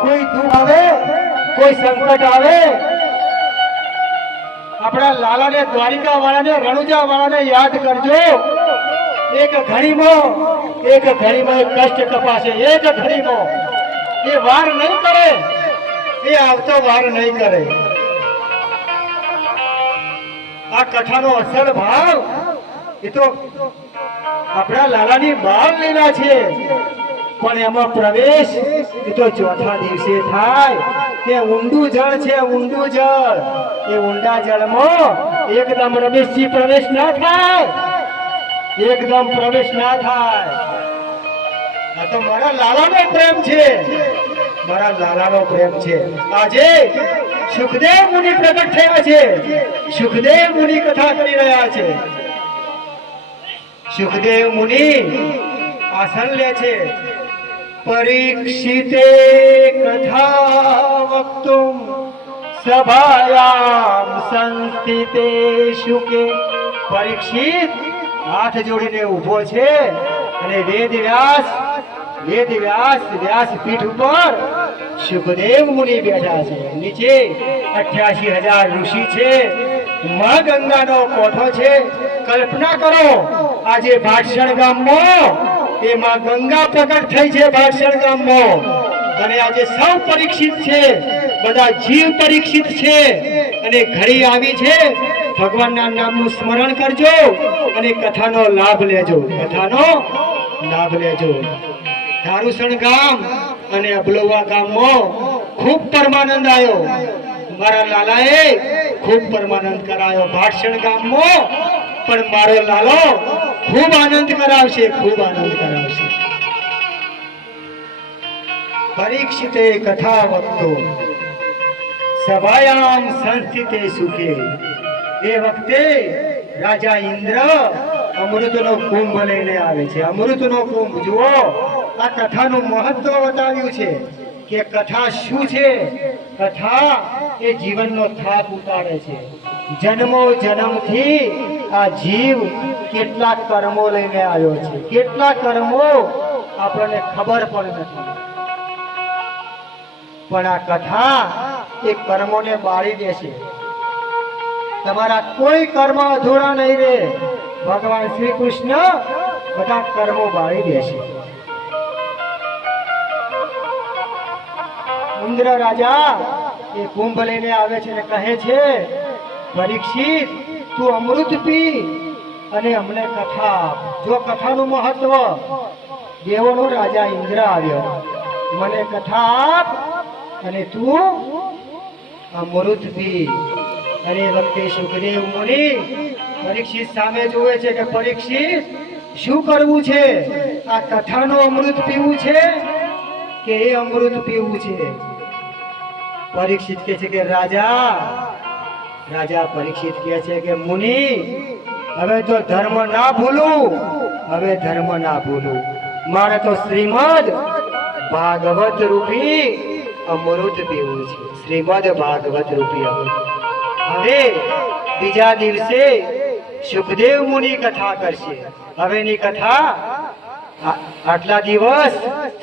કોઈ દુઃખ આવે? કોઈ સંકટ આવે? આપણા લાલાને દ્વારિકા વાળાને રણુજા વાળાને યાદ કરજો. એક ઘડીમાં એક ઘડીમાં એક કષ્ટ કપાશે એક ઘડીમાં એ વાર નહીં કરે, એ આવતો વાર નહીં કરે. આ કથાનો અસલ ભાવ, એ તો આપણા લાલાની બાળ લીલા છે. પણ એમાં પ્રવેશ એ તો ચોથા દિવસે થાય. તે ઊંડું જળ છે, ઊંડું જળ. એ ઊંડા જળમાં એકદમ રમેશજી પ્રવેશ ના થાય. એકદમ પ્રવેશ ના થાય. તો મારા લાલાનો પ્રેમ છે. મારા લાલાનો પ્રેમ છે. આજે સુખદેવ મુનિ પ્રગટ થયા છે. સુખદેવ મુનિ કથા કરી રહ્યા છે. સુખદેવ મુનિ આસન લે છે. પરીક્ષિતે કથા વક્તુમ સભાયામ સંસ્થિતે શુકે પરીક્ષિત હાથ જોડીને ઊભો છે અને વેદ વ્યાસ વેદ વ્યાસ વ્યાસ પીઠ ઉપર સુખદેવ મુનિ બેઠા છે નીચે અઠ્યાસી હજાર ઋષિ છે માં ગંગાનો કોઠો છે કલ્પના કરો આજે ભાષણ ગામમાં એમાં ગંગા પ્રગટ થઈ છે ભાટસણ ગામમાં. અને આજે સૌ પરીક્ષિત છે, બધા જીવ પરીક્ષિત છે. અને ઘડી આવી છે, ભગવાનના નામનું સ્મરણ કરજો અને કથાનો લાભ લેજો. કથાનો લાભ લેજો. ધારુસણ ગામ અને અબલોવા ગામમાં ખૂબ પરમાનંદ આવ્યો મારા લાલાએ ખૂબ પરમાનંદ કરાયો. ભાટસણ ગામમાં પણ મારો લાલો ખૂબ આનંદ કરાવશે, ખૂબ આનંદ કરાવશે. પરીક્ષિતે કથા વક્તો સભાયામ સંસ્થિતે સુખે. એ વખતે રાજા ઇન્દ્ર અમૃતનો કુંભ લઈને આવે છે. અમૃતનો કુંભ, જુઓ, આ કથાનું મહત્વ બતાવ્યું છે કે કથા શું છે? કથા એ જીવનનો થાક ઉતારે છે. જન્મો જન્મથી આ જીવ કેટલા કર્મો લઈને આવ્યો છે. કેટલા કર્મો આપણને ખબર પણ નથી. પણ આ કથા એ કર્મોને બાળી દેશે. તમારા કોઈ કર્મ અધૂરા નહીં રહે. ભગવાન શ્રી કૃષ્ણ બધા કર્મો બાળી દેશે. ઇન્દ્ર રાજા એ કુંભ લઈને આવે છે અને કહે છે, પરીક્ષિત તું અમૃત પી અને અમને કથા જો કથાનું મહત્વ, દેવોનો રાજા ઇન્દ્ર આવ્યો. મને કથા આપ અને તું અમૃત પી. અને વખતે સુખદેવ મુનિ પરીક્ષિત સામે જુએ છે કે પરીક્ષિત શું કરવું છે? આ કથાનું અમૃત પીવું છે કે એ અમૃત પીવું છે? પરીક્ષિત કે છે કે, રાજા રાજા પરીક્ષિત કહે છે કે, મુનિ, હવે તો ધર્મ ના ભૂલું. હવે ધર્મ ના ભૂલું. મારે તો શ્રીમદ ભાગવત રૂપી અમૃત પીવું છે. શ્રીમદ ભાગવત રૂપી અમૃત. હવે બીજા દિવસે સુખદેવ મુનિ કથા કરશે. હવેની કથા આટલા દિવસ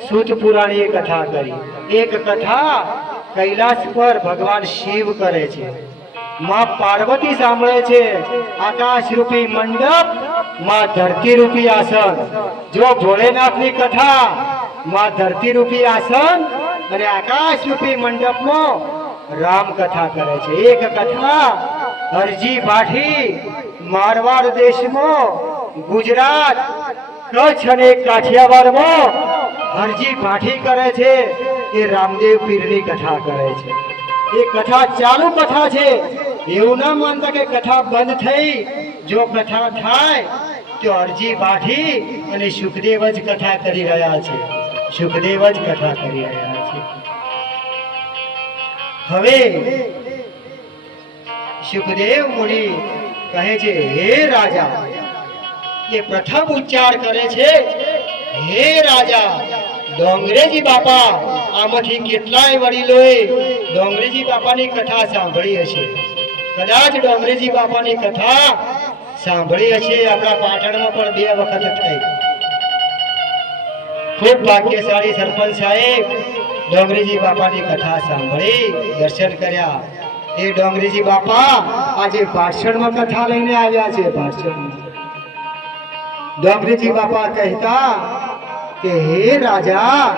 સૂત પુરાણીએ કથા કરી. એક કથા કૈલાસ પર ભગવાન શિવ કરે છે. માં પાર્વતી સાંભળે છે. આકાશ રૂપી મંડપ, માં ધરતી રૂપી આસન. જો ભોળેનાથની કથા, માં ધરતી રૂપી આસન અને આકાશ રૂપી મંડપમાં રામ કથા કરે છે. એક કથા હરજી પાઠી મારવાડ દેશમાં ગુજરાત, કચ્છ અને કાઠિયાવાડમાં હરજી પાઠી કરે છે. એ રામદેવ પીરની કથા કરે છે. એ કથા ચાલુ કથા છે. એવું ના માનતા કે કથા બંધ થઈ. જો કથા થાય, તો અરજી પાઠી અને સુખદેવ જ કથા કરી રહ્યા છે. સુખદેવ જ કથા કરી રહ્યા છે. હવે સુખદેવ મુનિ કહે છે, હે રાજા, એ પ્રથમ ઉચ્ચાર કરે છે, હે રાજા, ડોંગરેજી બાપા, આમાંથી કેટલાય વડીલોએ ડોંગરેજી બાપાની કથા સાંભળી હશે. કદાચ ડોંગરેજી બાપાની કથા સાંભળી હશે આપણા પાટણમાં પણ બે વખત થઈ. ખૂબ ભાગ્યશાળી સરપંચ સાહેબ ડોંગરીજી બાપાની કથા સાંભળી, દર્શન કર્યા. એ ડોંગરીજી બાપા આજે ભાષણમાં કથા લઈને આવ્યા છે, ભાષણમાં. ડોંગરીજી બાપા કહેતા કે, હે રાજા,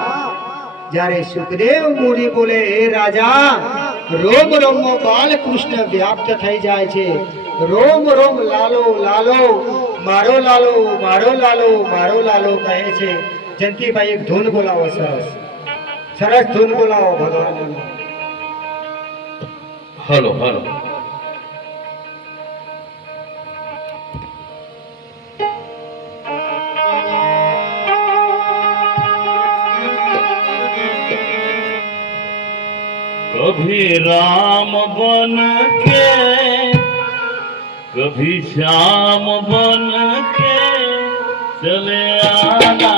જ્યારે સુખદેવ મૂડી બોલે, હે રાજા રોમ રોમમાં બાલકૃષ્ણ વ્યાપ્ત થઈ જાય છે. રોમ રોમ લાલો લાલો, મારો લાલો મારો લાલો મારો લાલો કહે છે. જયંતિભાઈ, એક ધૂન બોલાવો સરસ. સરસ ધૂન બોલાવો ભગવાન. Hello hello. कभी राम बन के कभी श्याम बन के चले आना